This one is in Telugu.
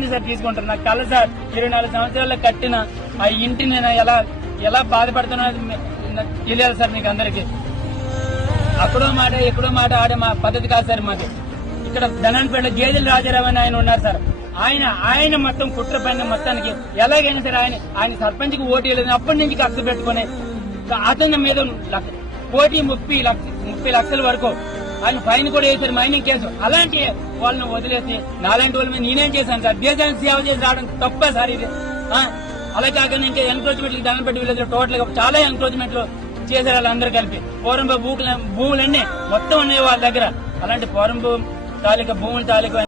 మీద సార్ తీసుకుంటారు. నాకు కల సార్ 24 సంవత్సరాల్లో కట్టిన ఆ ఇంటిని నేను ఎలా బాధపడుతున్నా తెలియాలి సార్ మీకు అందరికి. అక్కడో మాట ఎక్కడో మాట ఆడే మా పద్ధతి కాదు సార్ మాది. ఇక్కడ ధనాన్పేటలో గేదెల రాజారావు అని ఆయన ఉన్నారు సార్. ఆయన మొత్తం కుట్ర పైన మొత్తానికి ఎలాగైనా సరే ఆయన సర్పంచ్కి ఓటు వేయలేదు. అప్పటి నుంచి కక్ష పెట్టుకుని అతని మీద కోటి 30 లక్షల వరకు ఆయన ఫైన్ కూడా వేశారు, మైనింగ్ కేసు. అలాంటి వాళ్ళని వదిలేసి నాలాంటి వాళ్ళ మీద నేనేం చేశాను సార్? దేశానికి సేవ చేసి రావడం తప్ప సార్ ఇది. అలా కాకుండా ఇంకా ఎంక్రోచ్మెంట్లు ధనంపేట విలేజ్ లో టోటల్ గా చాలా ఎంక్రోచ్మెంట్లు చేశారు వాళ్ళందరూ కలిపి. పూర్వం భూములన్నీ మొత్తం ఉన్నాయి వాళ్ళ దగ్గర. అలాంటి పూర్వం తాలూకా భూముల తాలూకా